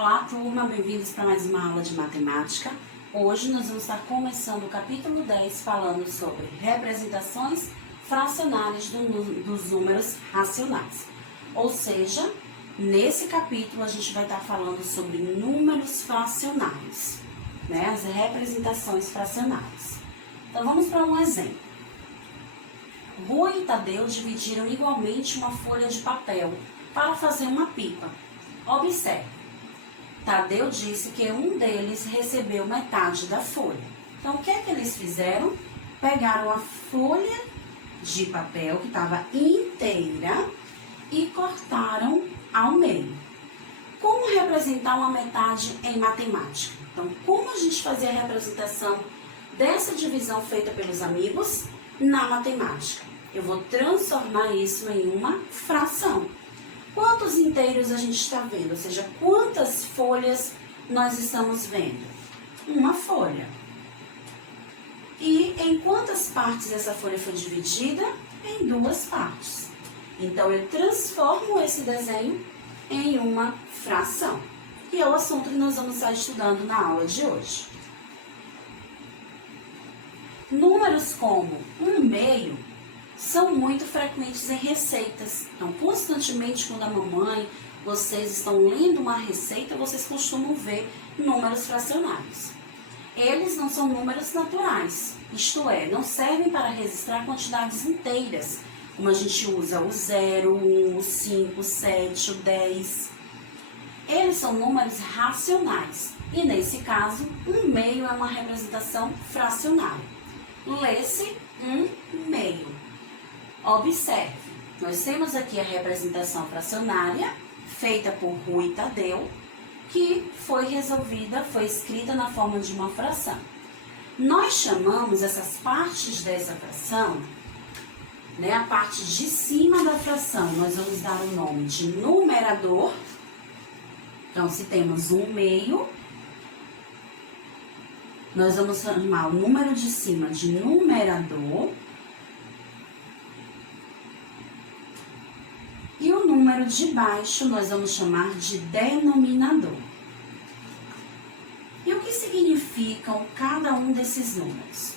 Olá, turma, bem-vindos para mais uma aula de matemática. Hoje nós vamos estar começando o capítulo 10 falando sobre representações fracionárias dos números racionais. Ou seja, nesse capítulo a gente vai estar falando sobre números fracionários, né? As representações fracionárias. Então vamos para um exemplo. Rui e Tadeu dividiram igualmente uma folha de papel para fazer uma pipa. Observe. Tadeu disse que um deles recebeu metade da folha. Então, o que é que eles fizeram? Pegaram a folha de papel, que estava inteira, e cortaram ao meio. Como representar uma metade em matemática? Então, como a gente fazia a representação dessa divisão feita pelos amigos na matemática? Eu vou transformar isso em uma fração. Quantos inteiros a gente está vendo? Ou seja, quantas folhas nós estamos vendo? Uma folha. E em quantas partes essa folha foi dividida? Em duas partes. Então, eu transformo esse desenho em uma fração. E é o assunto que nós vamos estar estudando na aula de hoje. Números como 1/2 são muito frequentes em receitas. Então, constantemente, quando a mamãe, vocês estão lendo uma receita, vocês costumam ver números fracionários. Eles não são números naturais, isto é, não servem para registrar quantidades inteiras, como a gente usa o 0, o 1, o 5, o 7, o 10. Eles são números racionais, e nesse caso, 1/2 é uma representação fracionária. Lê-se 1/2. Observe, nós temos aqui a representação fracionária, feita por Rui e Tadeu, que foi escrita na forma de uma fração. Nós chamamos essas partes dessa fração, né, a parte de cima da fração, nós vamos dar o nome de numerador. Então, se temos 1/2, nós vamos chamar o número de cima de numerador. E o número de baixo nós vamos chamar de denominador. E o que significam cada um desses números?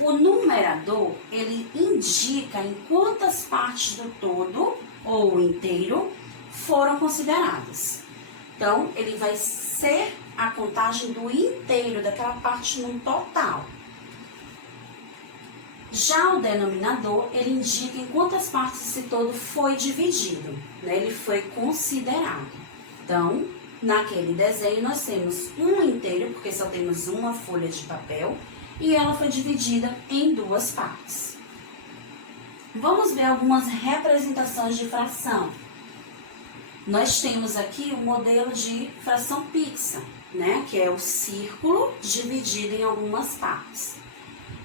O numerador, ele indica em quantas partes do todo ou inteiro foram consideradas. Então, ele vai ser a contagem do inteiro, daquela parte no total. Já o denominador, ele indica em quantas partes esse todo foi dividido, né? Ele foi considerado. Então, naquele desenho, nós temos um inteiro, porque só temos uma folha de papel, e ela foi dividida em duas partes. Vamos ver algumas representações de fração. Nós temos aqui o modelo de fração Pizza, né? Que é o círculo dividido em algumas partes.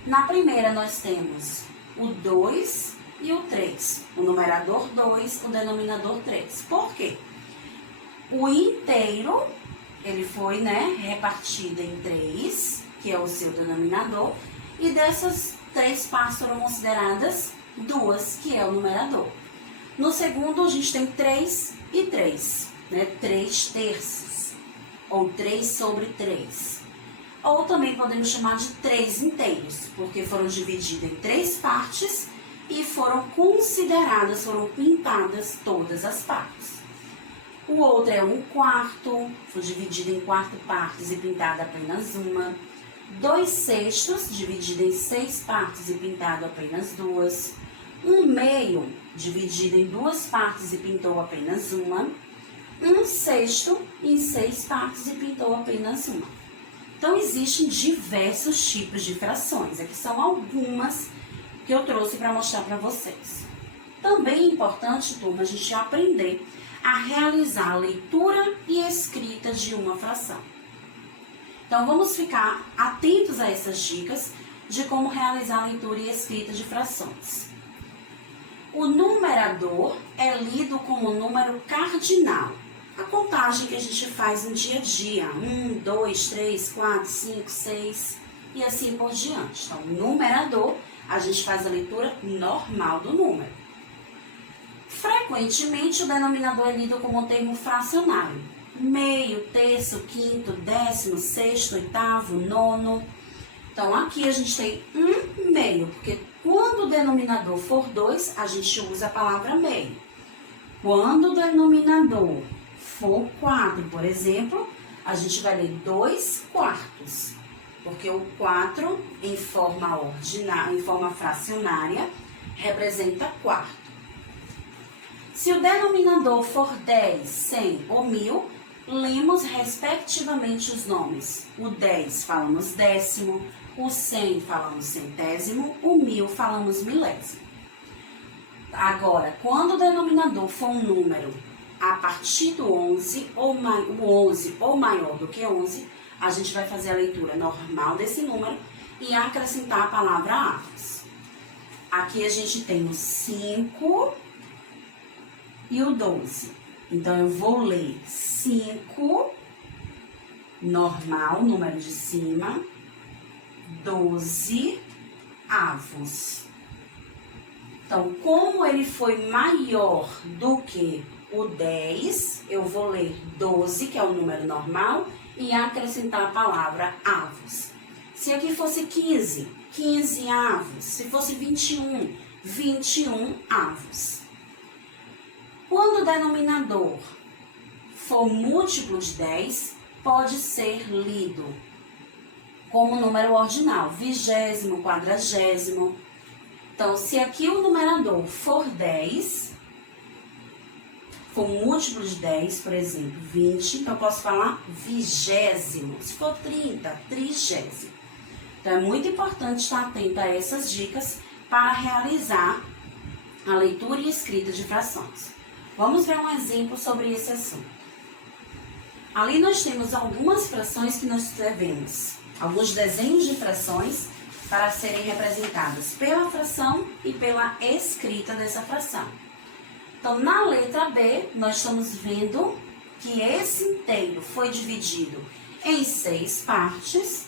Na primeira, nós temos o 2 e o 3. O numerador 2, o denominador 3. Por quê? O inteiro, ele foi, repartido em 3, que é o seu denominador. E dessas 3 partes foram consideradas 2, que é o numerador. No segundo, a gente tem 3 e 3, 3 terços, ou 3 sobre 3. Ou também podemos chamar de 3 inteiros, porque foram divididos em 3 partes e foram consideradas, foram pintadas todas as partes. O outro é 1/4, foi dividido em 4 partes e pintada apenas uma. 2/6, dividido em 6 partes e pintado apenas 2. 1/2, dividido em 2 partes e pintou apenas uma. 1/6 em 6 partes e pintou apenas uma. Então, existem diversos tipos de frações. Aqui são algumas que eu trouxe para mostrar para vocês. Também é importante, turma, a gente aprender a realizar a leitura e escrita de uma fração. Então, vamos ficar atentos a essas dicas de como realizar a leitura e escrita de frações. O numerador é lido como número cardinal. A contagem que a gente faz no dia a dia, 1, 2, 3, 4, 5, 6 e assim por diante. Então, o numerador, a gente faz a leitura normal do número. Frequentemente, o denominador é lido como um termo fracionário. meio, terço, quinto, décimo, sexto, oitavo, nono. Então, aqui a gente tem um meio, porque quando o denominador for 2, a gente usa a palavra meio. Quando o denominador for 4, por exemplo, a gente vai ler 2 quartos, porque o 4 em forma fracionária representa quarto. Se o denominador for 10, 100 ou 1000, lemos respectivamente os nomes. O 10 falamos décimo, o 100 falamos centésimo, o 1000 falamos milésimo. Agora, quando o denominador for um número a partir do 11 ou maior do que 11, a gente vai fazer a leitura normal desse número e acrescentar a palavra avos. Aqui a gente tem o 5 e o 12. Então, eu vou ler 5, normal, número de cima, 12 avos. Então, como ele foi maior do que o 10, eu vou ler 12, que é o número normal, e acrescentar a palavra avos. Se aqui fosse 15, 15 avos. Se fosse 21, 21 avos. Quando o denominador for múltiplo de 10, pode ser lido como número ordinal, vigésimo, quadragésimo. Então, se aqui o numerador for 10, for múltiplo de 10, por exemplo, 20, então eu posso falar vigésimo. Se for 30, trigésimo. Então, é muito importante estar atento a essas dicas para realizar a leitura e escrita de frações. Vamos ver um exemplo sobre esse assunto. Ali nós temos algumas frações que nós devemos, alguns desenhos de frações para serem representadas pela fração e pela escrita dessa fração. Então, na letra B, nós estamos vendo que esse inteiro foi dividido em 6 partes,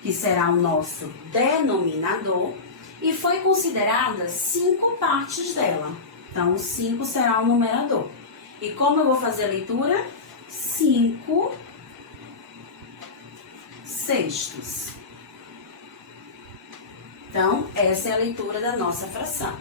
que será o nosso denominador, e foi considerada 5 partes dela. Então, o 5 será o numerador. E como eu vou fazer a leitura? 5 sextos. Então, essa é a leitura da nossa fração.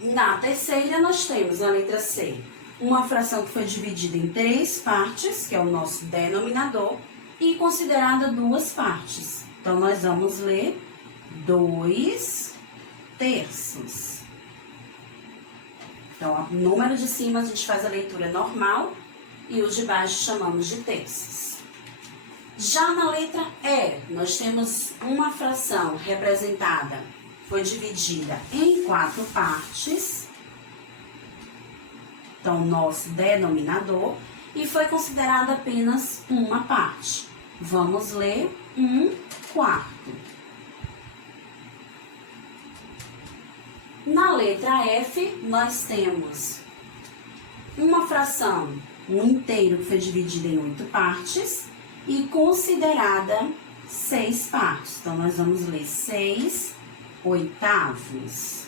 Na terceira, nós temos a letra C, uma fração que foi dividida em 3 partes, que é o nosso denominador, e considerada 2 partes. Então, nós vamos ler 2 terços. Então, o número de cima a gente faz a leitura normal e o de baixo chamamos de terços. Já na letra E, nós temos uma fração representada, foi dividida em 4 partes, então, nosso denominador, e foi considerada apenas uma parte. Vamos ler 1/4. Na letra F, nós temos uma fração, um inteiro que foi dividido em 8 partes e considerada 6 partes. Então, nós vamos ler 6 oitavos.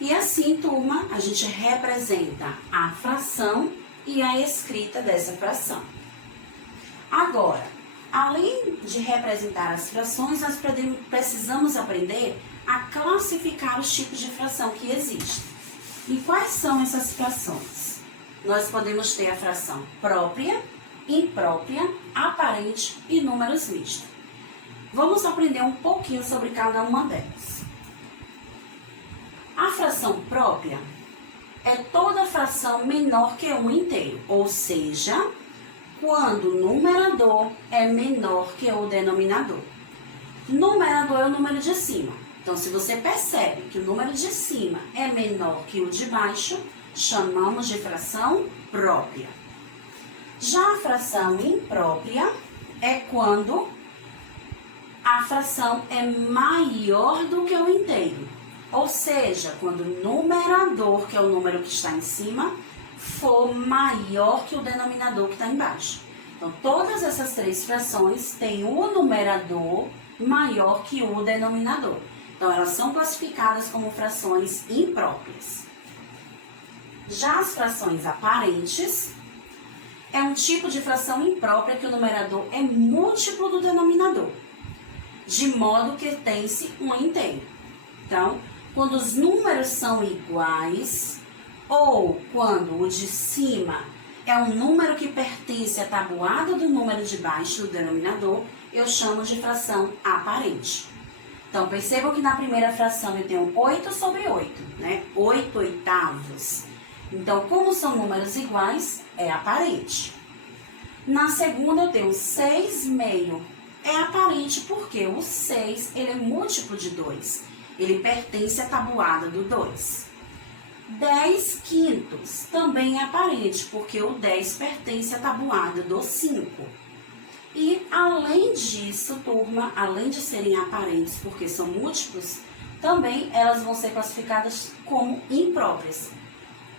E assim, turma, a gente representa a fração e a escrita dessa fração. Agora, além de representar as frações, nós precisamos aprender a classificar os tipos de fração que existem. E quais são essas frações? Nós podemos ter a fração própria, imprópria, aparente e números mistos. Vamos aprender um pouquinho sobre cada uma delas. A fração própria é toda fração menor que um inteiro, ou seja, quando o numerador é menor que o denominador. Numerador é o número de cima. Então, se você percebe que o número de cima é menor que o de baixo, chamamos de fração própria. Já a fração imprópria é quando a fração é maior do que o inteiro. Ou seja, quando o numerador, que é o número que está em cima, for maior que o denominador que está embaixo. Então, todas essas 3 frações têm o numerador maior que o denominador. Então, elas são classificadas como frações impróprias. Já as frações aparentes é um tipo de fração imprópria que o numerador é múltiplo do denominador, de modo que tem-se um inteiro. Então, quando os números são iguais, ou quando o de cima é um número que pertence à tabuada do número de baixo do denominador, eu chamo de fração aparente. Então, percebam que na primeira fração eu tenho 8 sobre 8, né? 8 oitavos. Então, como são números iguais, é aparente. Na segunda eu tenho 6 meio. É aparente porque o 6 ele é múltiplo de 2. Ele pertence à tabuada do 2. 10 quintos também é aparente porque o 10 pertence à tabuada do 5. E além disso, turma, além de serem aparentes porque são múltiplos, também elas vão ser classificadas como impróprias.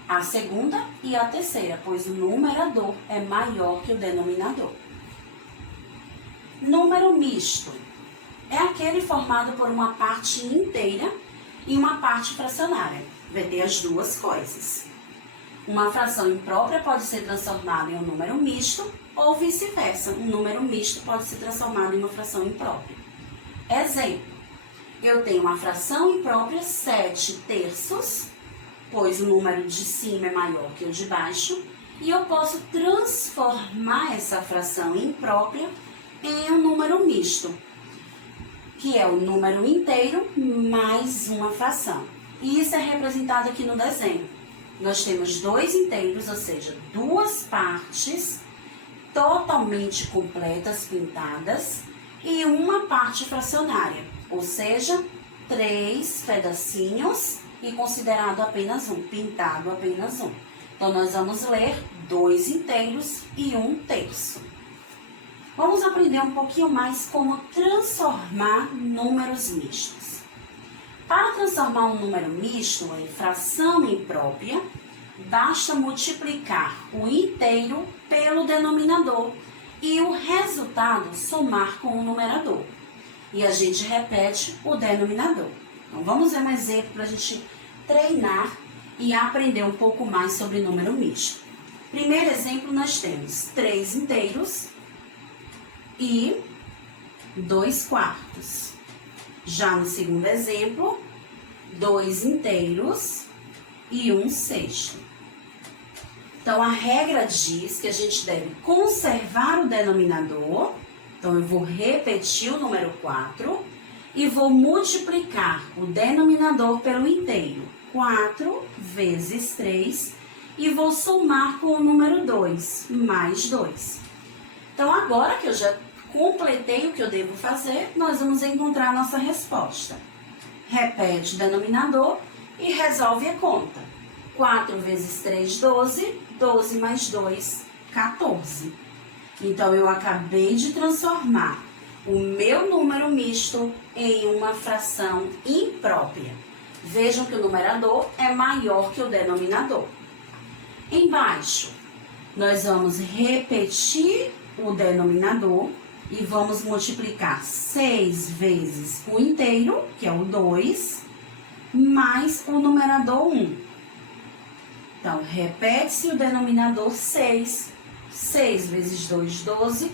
A segunda e a terceira, pois o numerador é maior que o denominador. Número misto é aquele formado por uma parte inteira e uma parte fracionária. Vai ter as duas coisas. Uma fração imprópria pode ser transformada em um número misto ou vice-versa. Um número misto pode ser transformado em uma fração imprópria. Exemplo, eu tenho uma fração imprópria 7 terços, pois o número de cima é maior que o de baixo, e eu posso transformar essa fração imprópria em um número misto, que é o número inteiro mais uma fração. E isso é representado aqui no desenho. Nós temos 2 inteiros, ou seja, 2 partes totalmente completas, pintadas, e uma parte fracionária, ou seja, 3 pedacinhos e considerado apenas um, pintado apenas um. Então, nós vamos ler 2 inteiros e 1 terço. Vamos aprender um pouquinho mais como transformar números mistos. Para transformar um número misto em fração imprópria, basta multiplicar o inteiro pelo denominador e o resultado somar com o numerador. E a gente repete o denominador. Então, vamos ver um exemplo para a gente treinar e aprender um pouco mais sobre número misto. Primeiro exemplo, nós temos 3 inteiros e 2 quartos. Já no segundo exemplo, 2 inteiros e 1 sexto. Então, a regra diz que a gente deve conservar o denominador. Então, eu vou repetir o número 4 e vou multiplicar o denominador pelo inteiro. 4 vezes 3 e vou somar com o número 2, mais 2. Então, agora que eu já completei o que eu devo fazer, nós vamos encontrar a nossa resposta. Repete o denominador e resolve a conta. 4 vezes 3, 12. 12 mais 2, 14. Então, eu acabei de transformar o meu número misto em uma fração imprópria. Vejam que o numerador é maior que o denominador. Embaixo, nós vamos repetir o denominador e vamos multiplicar 6 vezes o inteiro, que é o 2, mais o numerador 1. Então, repete-se o denominador 6. 6 vezes 2, 12.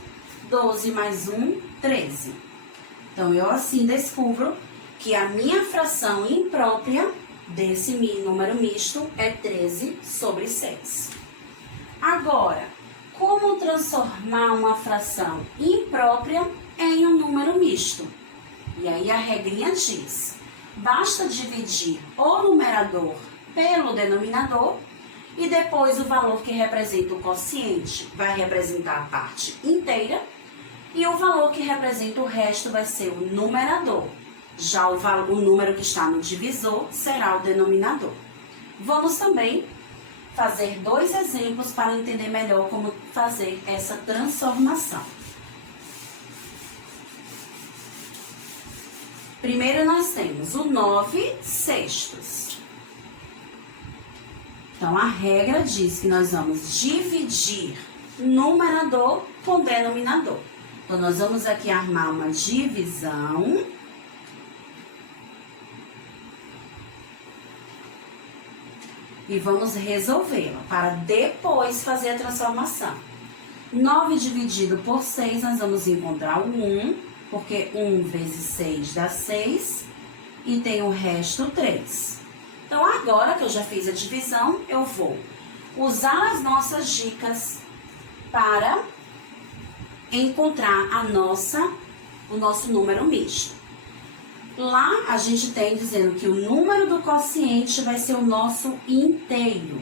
12 mais 1, 13. Então, eu assim descubro que a minha fração imprópria desse número misto é 13 sobre 6. Agora, como transformar uma fração imprópria em um número misto? E aí a regrinha diz, basta dividir o numerador pelo denominador e depois o valor que representa o quociente vai representar a parte inteira e o valor que representa o resto vai ser o numerador. Já o número que está no divisor será o denominador. Vamos também fazer 2 exemplos para entender melhor como fazer essa transformação. Primeiro nós temos o 9 sextos. Então, a regra diz que nós vamos dividir numerador com denominador. Então, nós vamos aqui armar uma divisão. e vamos resolvê-la para depois fazer a transformação. 9 dividido por 6, nós vamos encontrar o 1, porque 1 vezes 6 dá 6, e tem o resto 3. Então, agora que eu já fiz a divisão, eu vou usar as nossas dicas para encontrar o nosso número misto. Lá a gente tem dizendo que o número do quociente vai ser o nosso inteiro.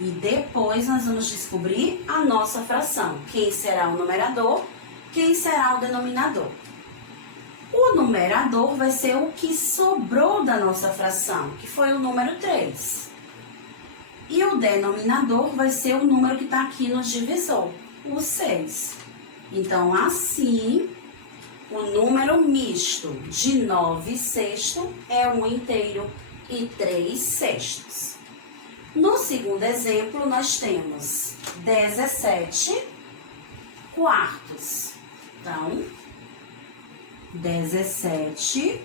E depois nós vamos descobrir a nossa fração. Quem será o numerador, quem será o denominador. O numerador vai ser o que sobrou da nossa fração, que foi o número 3. E o denominador vai ser o número que está aqui no divisor, o 6. Então, assim, o número misto de 9 sextos é 1 inteiro e 3 sextos. No segundo exemplo, nós temos 17 quartos. Então, 17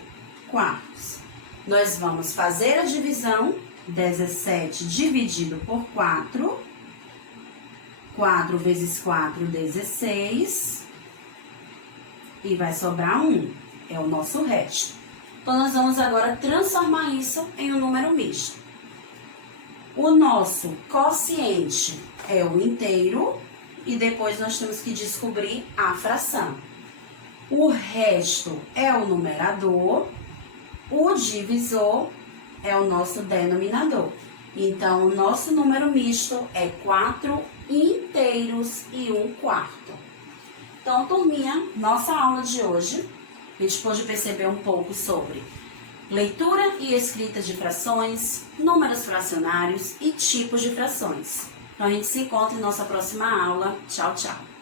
quartos. Nós vamos fazer a divisão. 17 dividido por 4. 4 vezes 4, 16. E vai sobrar 1. É o nosso resto. Então, nós vamos agora transformar isso em um número misto. O nosso quociente é o inteiro e depois nós temos que descobrir a fração. O resto é o numerador, o divisor é o nosso denominador. Então, o nosso número misto é 4 inteiros e 1 quarto. Então, turminha, nossa aula de hoje, a gente pôde perceber um pouco sobre leitura e escrita de frações, números fracionários e tipos de frações. Então, a gente se encontra em nossa próxima aula. Tchau, tchau!